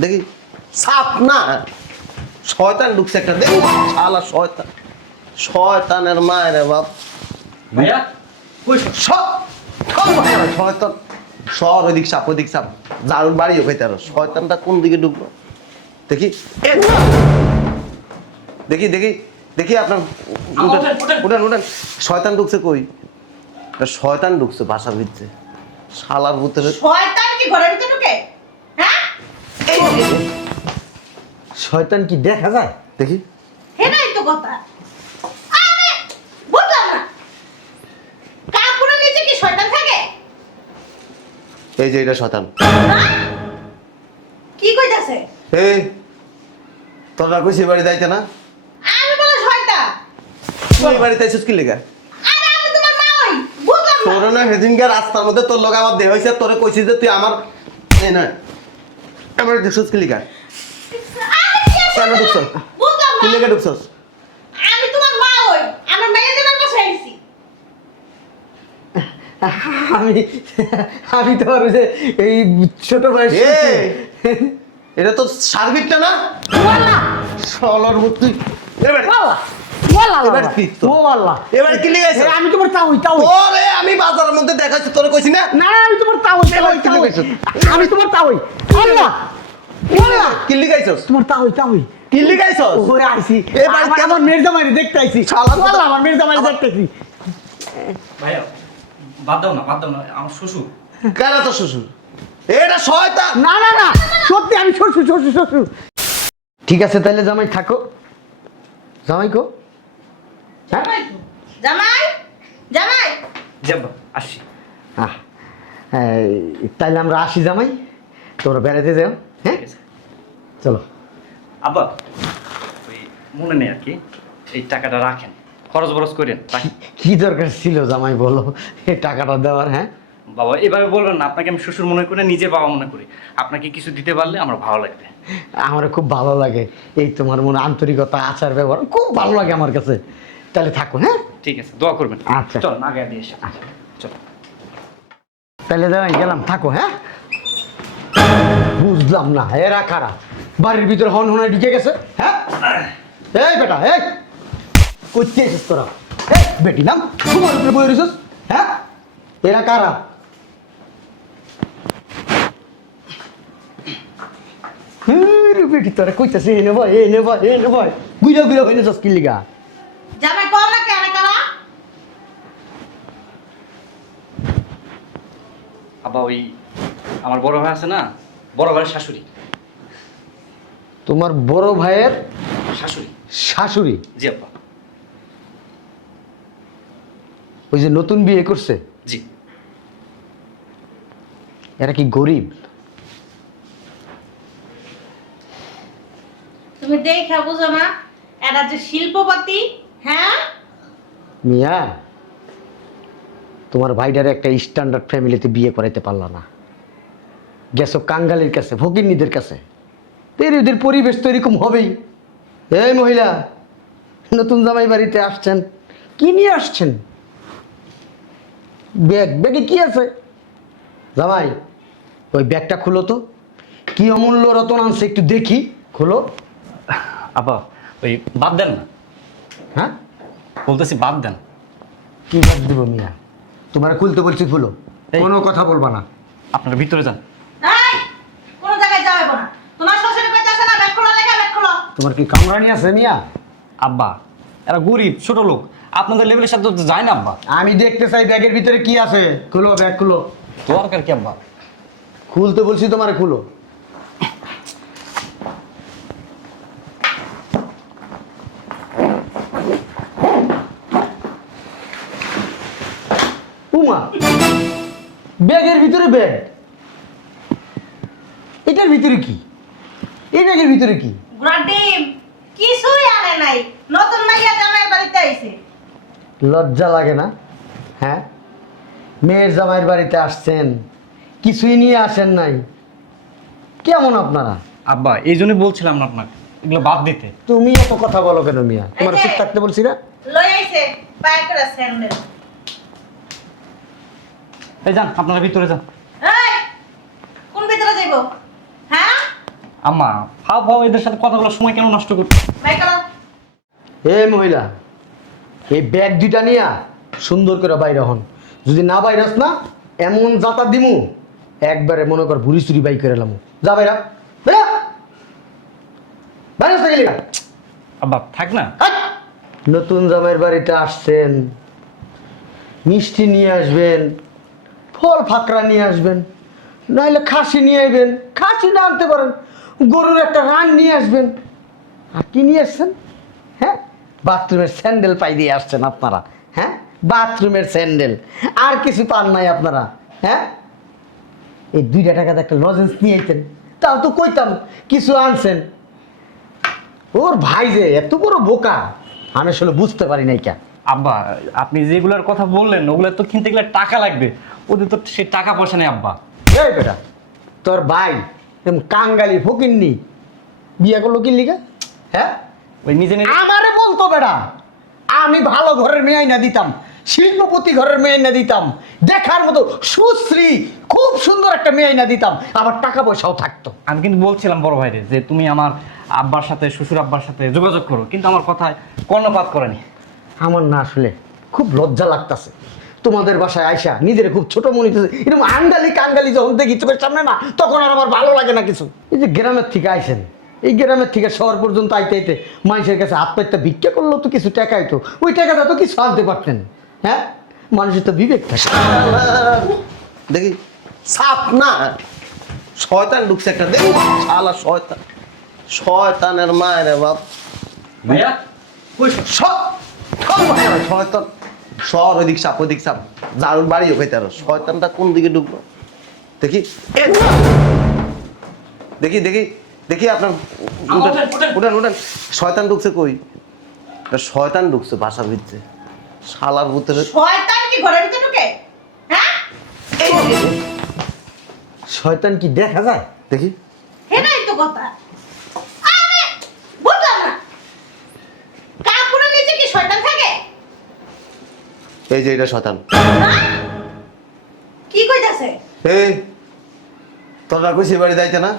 দেখি সাপ না শয়তান ঢুকছে একটা দেখি শালা শয়তান শয়তানের মায়ের বাপ ভাইয়া কই শয়তান সর ওইদিক সাপ জারুর বাড়িও খাইতে আরো শয়তানটা কোন দিকে ঢুকলো দেখি দেখি দেখি দেখি আপনার উঠান শয়তান ঢুকছে কই শয়তান ঢুকছে বাসার ভিতরে শালার ভিতরে শয়তান কি ঘরের ভিতরে ঢুকে হ্যাঁ শয়তান কি দেখা যায় দেখি হেনাই তো কথা আরে বুঝলাম না কাপড়ের নিচে কি শয়তান থাকে এই যে এটা শয়তান কি কইতাছে এই তোরা কইছি বাড়ি যাইতে না আমি বলে শয়তান তুই বাড়িতে আইছিস কি লেগা আরে আমি তোমার মা হই বুঝলাম না তোর না হেদিনকে রাস্তার মধ্যে তোর লোক আমার দেহ হয়েছে তোরে কইছিস যে তুই আমার এই না আমার দেখছিস কি লেগা আরে কি আছে? কেন ঢুকছস বুঝলাম কি না লেগা ঢুকছস আমি তোমার মা হই আমার মেয়ে দেবার কাছে আইছি আমি আমি তো আর ওই যে এই ছোট বয়স এই এটা তো সার্ভিকটা না শালার মধ্যে এবার এবার কি তো? এবার কি লেগেছে আমি তোমার তাওই ওরে আমি বাজারের মধ্যে দেখাচ্ছি তোরে কইছি না না আমি তোমার তাওই কি লেগেছে? আমি তোমার তাওই আল্লাহ কি লিগাইছস তোমার তাওই কি লিগাইছস ওরে আইছি এবার কেন- আমার মেয়ের জামাইরে দেখতে আইছি শালা তো- আল্লাহ আমার মেয়ের জামাইরে দেখতে আইছি ভাইয়া বাদ দাও না আমার শ্বশুর কেন তো শ্বশুর এটা শয়তান না না না সত্যি আমি শ্বশুর ঠিক আছে তাহলে জামাই থাকো জামাই কো হ্যাঁ জামাই জামাই যাবো আসি আহ, তাইলে আমরা আসি জামাই তোমরা বেড়াতে যাও হ্যাঁ ঠিক আছে। চলো আব্বা ওই মনে নেই আর কি এই টাকাটা রাখেন খরচ বরচ করেন রাখেন। কি দরকার ছিল জামাই বলো এই টাকাটা দেওয়ার হ্যাঁ বাবা এভাবে বলবেন না আপনাকে আমি শ্বশুর মনে করে নিজের বাবা মনে করি আপনাকে কিছু দিতে পারলে আমার ভালো লাগবে আমার খুব ভালো লাগে এই তোমার মনে আন্তরিকতা আচার ব্যবহার খুব ভালো লাগে আমার কাছে তাহলে থাকো হ্যাঁ ঠিক আছে দোয়া করবেন আচ্ছা। চল আগে দিয়ে এসে চল তাহলে জামাই গেলাম থাকো হ্যাঁ বুঝলাম না এরা কারা বাড়ির ভিতরে হন হনায় ঢুকে গেছে হ্যাঁ এই বেটা এই করতে এসেছিস তোরা এই বেটি নাম তোমার উপরে বয়ে রয়েছিস হ্যাঁ এরা কারা বেটি তোরা কইতেছে এনে ভাই গুইলা হইনে যাস কি লিগা জামাই কম না কেন কারা আব্বা ওই আমার বড় ভাই আছে না বড় ভাইয়ের শাশুড়ি তোমার বড় ভাইয়ের শাশুড়ি শাশুড়ি জি আব্বা ওই যে নতুন বিয়ে করছে জি এরা কি গরিব তুমি দেখা বুঝো না এরা যে শিল্পপতি হ্যাঁ মিয়া তোমার ভাইটারে একটা স্ট্যান্ডার্ড ফ্যামিলিতে বিয়ে করাইতে পারলা না গেছো কাঙ্গালির কাছে ভগিনীদের কাছে এদের পরিবেশ তো এরকম হবেই এই মহিলা নতুন জামাই বাড়িতে আসছেন কি নিয়ে আসছেন ব্যাগে কি আছে জামাই ওই ব্যাগটা খুলো তো কি অমূল্য রতন আনছে একটু দেখি খুলো আব্বা ওই বাদ দেন না হ্যাঁ বলতেছি বাদ দেন কি বাদ দেবো মিয়া তোমার খুলতে বলছি খুলো এই। কোনো কথা বলবা না আপনারা ভিতরে যান এই কোন জায়গায় যাবে না তোমার শ্বশুর কইতাছে না ব্যাগ খোলা লেখা ব্যাগ খোলা তোমার কি কামরানি আছে মিয়া আব্বা এরা গরিব ছোট লোক আপনাদের লেভেলের সাথে তো যায় না আব্বা আমি দেখতে চাই ব্যাগের ভিতরে কি আছে খুলো ব্যাগ খুলো দরকার কি আব্বা খুলতে বলছি তোমারে খুলো উমা ব্যাগের ভিতরে ব্যাগ এটার ভিতরে কি এই ব্যাগের ভিতরে কি গ্রাডিম কিছুই আনে নাই নতুন মাইয়া জামাইয়ের বাড়িতে আইছে লজ্জা লাগে না হ্যাঁ মেয়ের জামাইয়ের বাড়িতে আসছেন কিছুই নিয়ে আসেন নাই কেমন আপনারা আব্বা এই জন্যই বলছিলাম না আপনাকে এগুলো বাদ দিতে তুমি এত কথা বলো কেন মিয়া তোমার এই যে। চুপ থাকতে বলছি না লই আইছে পায়ে করে স্যান্ডেল এই যান আপনারা ভিতরে যান এই কোন ভিতরে যাইব হ্যাঁ আম্মা ফাও ফাও এদের সাথে কথা বলার সময় কেন নষ্ট করতে? ভাই করো এ মহিলা, এই ব্যাগ দুইটা নিয়া সুন্দর করে বাইরে হন। যদি না বাইরাস না এমন যাতা দিমু একবারে মনে কর ভুড়ি চুরি বাই করে এলাম। যা বাইরা বেরা বাইরে থেকে লিখা। আব্বা থাক না। নতুন জামাইয়ের বাড়িতে আসছেন, মিষ্টি নিয়ে আসবেন, ফল ফাকরা নিয়ে আসবেন, নাহলে খাসি নিয়ে আসবেন। খাসি না আনতে পারেন, গরুর একটা রান নিয়ে আসবেন। আর কি নিয়ে আসছেন? হ্যাঁ, বাথরুমের স্যান্ডেল পাই দিয়ে আসছেন আপনারা। হ্যাঁ, বাথরুমের স্যান্ডেল, আর কিছু পান নাই আপনারা। হ্যাঁ, এই 2 টাকাতে একটা লজেন্স নিয়ে আইতেন, তাও তো কইতাম কিছু আনছেন। ওর ভাই যে এত বড় বোকা আমি আসলে বুঝতে পারি নাই কেন। আব্বা আপনি যেগুলোর কথা বললেন ওগুলো তো কিনতে গেলে টাকা লাগবে, ওদের তো সে টাকা পয়সা নেই আব্বা। এই বেটা, তোর ভাই এরকম কাঙ্গালি ফকিন্নি বিয়ে করলো কি লিগা? হ্যাঁ, ওই নিজে নিজে আমারে বলতো বেটা, আমি ভালো ঘরের মেয়ে না দিতাম, শিল্পপতি ঘরের মেয়ে না দিতাম, দেখার মতো সুশ্রী খুব সুন্দর একটা মেয়ে না দিতাম, আমার টাকা পয়সাও থাকতো। আমি কিন্তু বলছিলাম বড় ভাইরে যে তুমি আমার আব্বার সাথে শ্বশুর আব্বার সাথে যোগাযোগ করো, কিন্তু আমার কথায় কর্ণপাত করেনি। আমার না আসলে খুব লজ্জা লাগতাছে তোমাদের বাসায় আইসা নিজের খুব ছোট মনে হইতেছে। এরকম আঙ্গালি কাঙ্গালি যখন দেখি চোখের সামনে না, তখন আর আমার ভালো লাগে না কিছু। এই যে গ্রামের থেকে আইসেন, এই গ্রামের থেকে শহর পর্যন্ত আইতে আইতে মানুষের কাছে হাত পাইতে ভিক্ষা করলেও তো কিছু টাকা হইতো, ওই টাকাটা তো কিছু আনতে পারতেন। হ্যাঁ, মানুষের তো বিবেক থাকে। দেখি সাপ না, শয়তান ঢুকছে একটা। দেখি শালা শয়তান, শয়তানের মায়ের বাপ। ভাইয়া কই শয়তান সর, ওইদিক সাপ ওইদিক সাপ, জারুর বাড়িও খাইতে আরো। শয়তানটা কোন দিকে ঢুকলো দেখি। দেখি দেখি দেখি আপনার উঠেন উঠেন। শয়তান ঢুকছে কই? একটা শয়তান ঢুকছে বাসার ভিতরে, শালার ভিতরে। শয়তান কি ঘরের ভিতরে ঢুকে? হ্যাঁ শয়তান কি দেখা যায়? দেখি এটাই তো কথা। আরে বুঝলাম না, কাপড়ের নিচে কি শয়তান থাকে? এই যে এটা শয়তান। হ্যাঁ? কি কইতাছে? এই তোরা কইছি বাড়ি যাইতে না?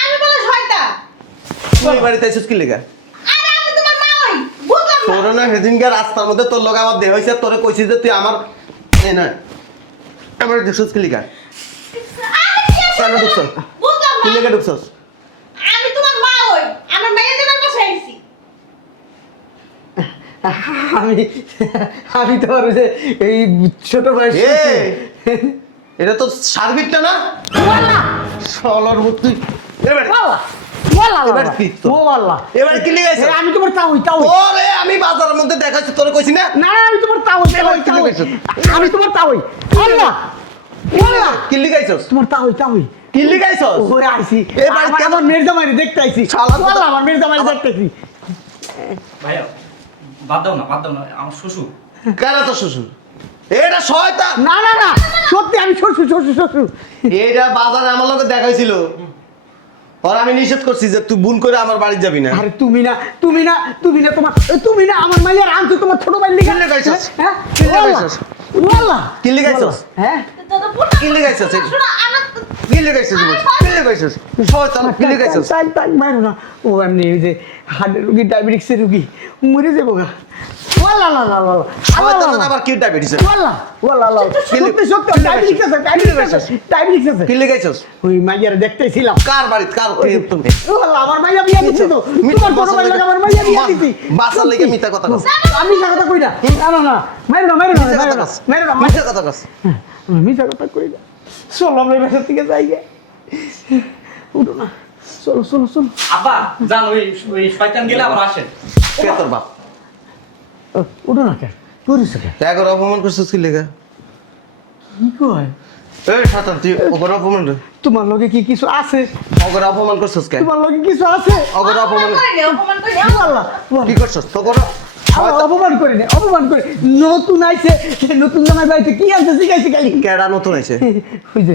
আমি বলে শয়তান? তুই বাড়িতে আইছিস কি লেগা? আরে আমি তোমার মা হই, বুঝলাম না। তোর না সেদিনকার রাস্তার মধ্যে তোর লোক আমার দেহ হয়েছে, তোরে কইছিস যে তুই আমার এই না আমার দেখছিস কি লেগা? আরে কি আছে? কেন ঢুকছস? বুঝলাম কি না। লেগা ঢুকছস? আমি তোমার মা হই, আমার মেয়ে দেবার কাছে আইছি। আমি আমি তোমার ওই যে এই ছোট ভাই। এটা তো সার্ভিকটা না? শালার মুক্তি। এবার কি তো? এবার কি লেগেছে? আমি তোমার তাওই তাওই। ওরে আমি বাজারের মধ্যে দেখাচ্ছি, তোরে কইছি না? না আমি তোমার তাওই তাওই কি তাওই। লেগেছে? আমি তোমার তাওই। আল্লাহ আল্লাহ, কি লিগাইছস? তোমার তাওই তাওই। কি লিগাইছস? ওরে আইছি, এবার আমার কেন- আমার মেয়ের জামাইরে দেখতে আইছি। শালা তো- আল্লাহ, আমার মেয়ের জামাইরে দেখতেছি। ভাইয়া বাদ দাও না, বাদ দাও না, আমার শ্বশুর। কেন তো শ্বশুর? এটা শয়তান। না না না, সত্যি আমি শ্বশুর শ্বশুর শ্বশুর। এইটা বাজারে আমার লোকে দেখাইছিল, আর আমি নিষেধ করছি যে তুই ভুল করে আমার বাড়ি যাবি না। আরে তুমি না তুমি না তুমি না তোমার তুমি না আমার মাইয়ার আনছো তোমার ছোট ভাই লিখা। কি লিখাইছস? হ্যাঁ কি লিখাইছস? ওয়াল্লাহ কি লিখাইছস? হ্যাঁ তো তো পুরো কি লিখাইছস? শোনো আমার কি লিখাইছস? কি লিখাইছস? শয়তান কি লিখাইছস? তাই তাই মারো না, ও এমনি ওই যে হার্টের রুগী ডায়াবেটিক্সের রুগী মরে যাবো গা। ওয়াল্লাহ লা লা লা শয়তান আবার কি ডায়াবেটিস? ওয়াল্লাহ ওয়াল্লাহ লা কি লি- সত্যি সত্যি কি ডায়াবেটিক্স আছে ডায়াবেটিক্স আছে ডায়াবেটিক্স আছে। কি লিখাইছস? ওই মাইয়ার দেখতেছিলাম। কার বাড়ি? কার তুমি? ওয়াল্লাহ আমার মাইয়া বিয়া দিছি তো, তোমার বড় ভাই লাগে আমার মাইয়া বিয়া দিছি। বাসার লেগে মিথ্যা কথা কস। আমি মিথ্যা কথা কই না। না না না, মাইরো না মাইরো না মিথ্যা মাইরো কথা না কস। মাইরো না মিথ্যা কথা কস। আমি মিথ্যা কথা কই না। চলো আমরা বাসা থেকে যাই গে। উঠো না, চলো চলো চলো। আব্বা জান, ওই ওই শয়তান গেলে আবার আসেন। কে তোর বাপ? উঠো না কেন করিস কেন? একবার অপমান করছিস কি লেগা? কি কয়? এই শয়তান তুই ওগর অপমান তোমার লগে কি কিছু আছে? ওগর অপমান করছিস কে? তোমার লগে কিছু আছে? ওগর অপমান অপমান করে আল্লাহ কি করছিস? তোগর অপমান করি না, অপমান করে নতুন আইছে, নতুন জামাই বাড়িতে কি আনছে শিখাইছি খালি। কেডা নতুন আইছে? ওই যে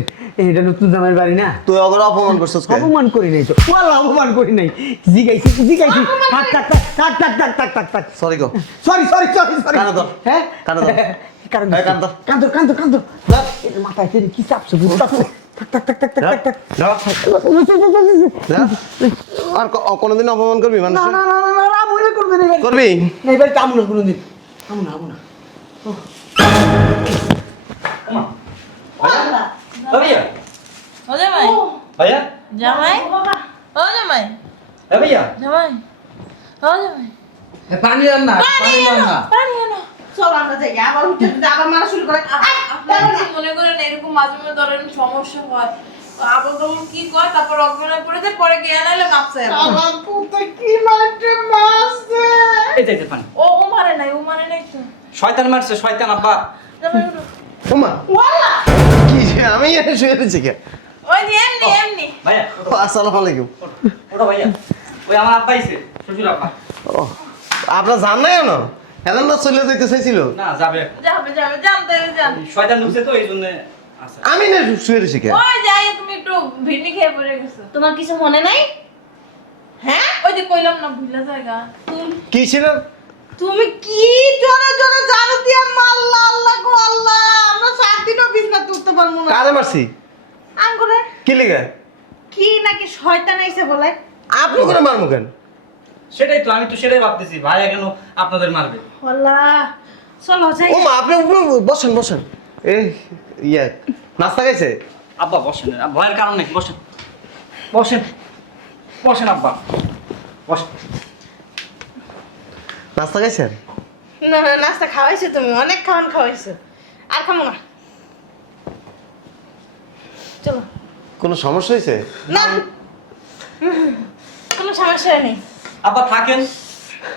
এটা নতুন জামাই বাড়ি না, তুই ওগর অপমান করছিস কে? অপমান করি নাই তো, ওয়াল্লাহ অপমান করি নাই, জিগাইছি জিগাইছি। থাক থাক থাক থাক থাক থাক থাক থাক। সরি গো। Sorry sorry sorry sorry. কানে ধর। হ্যাঁ কানে ধর। কারণ এই কানে ধর। কান্দো কান্দো কান্দো। ধর। মাথায় তেরে কি চাপছে বুঝতে যা, যা। আর কোনোদিন অপমান করবি মানুষ না না না না না রাম হইলে করবে না করবি এই বাড়িতে আমু না কোনোদিন আমু না ওয়াল্লাহ। ভাইয়া ও জামাই ভাইয়া জামাই বাবা, ও জামাই ভাইয়া জামাই ও জামাই পানি আন না পানি আন না পানি এনো চল আমরা যাই, আবার উঠে যদি আবার মারা শুরু করে। আপনারা কি মনে করেন এরকম মাঝে মাঝে ধরেন সমস্যা হয় আবার তখন কি কয় তারপর অজ্ঞান পড়ে যায় পরে জ্ঞান এলে মাপছে আমার পুতে কি মারতে মারছে। এই যাইতে পানি ও মারে নাই তো শয়তান মারছে শয়তান আব্বা জামাই উঠো। ওমা ওয়াল্লাহ। কি যে আমি এখানে শুয়ে রয়েছি কে ওই যে এমনি এমনি ভাইয়া আসসালামু আলাইকুম ওটা ভাইয়া ওই আমার আব্বা আইছে শ্বশুর আব্বা ও আপনার জান না কেন এখন না চলে যেতে চাইছিল না যাবে যাবে যাবে জানতে জান শয়তান ঢুকছে তো এই জন্য আছে আমি না শুয়ে রয়েছি কে ওই যাই তুমি একটু ভিড়ি খেয়ে পড়ে গেছো তোমার কিছু মনে নাই? হ্যাঁ, ওই যে কইলাম না ভুলা জায়গা কি ছিল তুমি কি জোরে জোরে ঝাড়ু দিয়ে মারলা। আল্লাহ গো আল্লাহ, আমরা 7 দিনও বিছনাতে উঠতে পারবো না। কারে মারছি আঙ্গুরে কি লিগা কি নাকি শয়তান আইছে বলে। আপনি করে মারমু কেন সেটাই তো আমি তো সেটাই ভাবতেছি ভাইয়া কেন আপনাদের মারবে আল্লাহ, চলো যাই। ও মা আপনি বসেন বসেন এই ইয়া নাস্তা খাইছে আব্বা বসেন ভয়ের কারণ নেই বসেন বসেন বসেন আব্বা বসেন নাস্তা খাইছেন না না, নাস্তা খাওয়াইছো তুমি, অনেক খাওয়ান খাওয়াইছো। আর খামো না, চলো। কোনো সমস্যা হয়েছে না, কোনো সমস্যা নেই। আব্বা থাকেন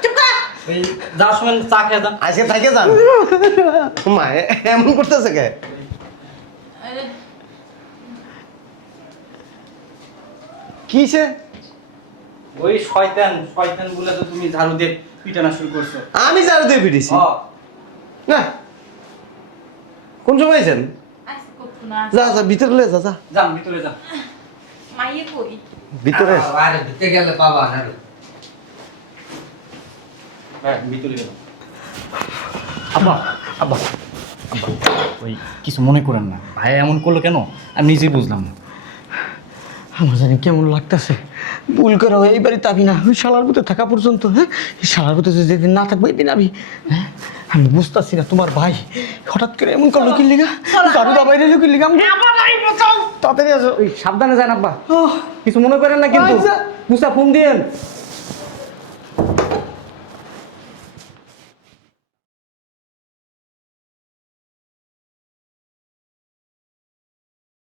চুপ কর। ওই যাওয়ার সময় চা খেয়ে যান আজকে থাকে যান ও মা এমন করতেছে কে কিছে ওই শয়তান শয়তান বলে তো তুমি ঝাড়ু দিয়ে পিটানো শুরু করছো আমি ঝাড়ু দিয়ে পিটিছি না কোন সময় আইছেন আইসে করতো না যা যা ভিতরে লে যা যা যান ভিতরে যান মাইয়ে কই ভিতরে আরে দিতে গেলে বাবা না হ্যাঁ ভিতরে যান আব্বা আব্বা আব্বা ওই কিছু মনে করেন না ভাই এমন করলো কেন আমি নিজেই বুঝলাম না আমার জানি কেমন লাগতেছে ভুল করে এই বাড়িতে আবি না ওই শালার ভিতরে থাকা পর্যন্ত হ্যাঁ এই শালার ভিতরে যেদিন না থাকবো এদিন আবি হ্যাঁ আমি বুঝতেছি না তোমার ভাই হঠাৎ করে এমন করলো কি লিগা দারু দা বাইরে কি লিগা আবার আইবো, যাও। তাড়াতাড়ি আসো ওই সাবধানে যান আব্বা ওহ, কিছু মনে করেন না কিন্তু আচ্ছা। মুসা ফোন দিয়েন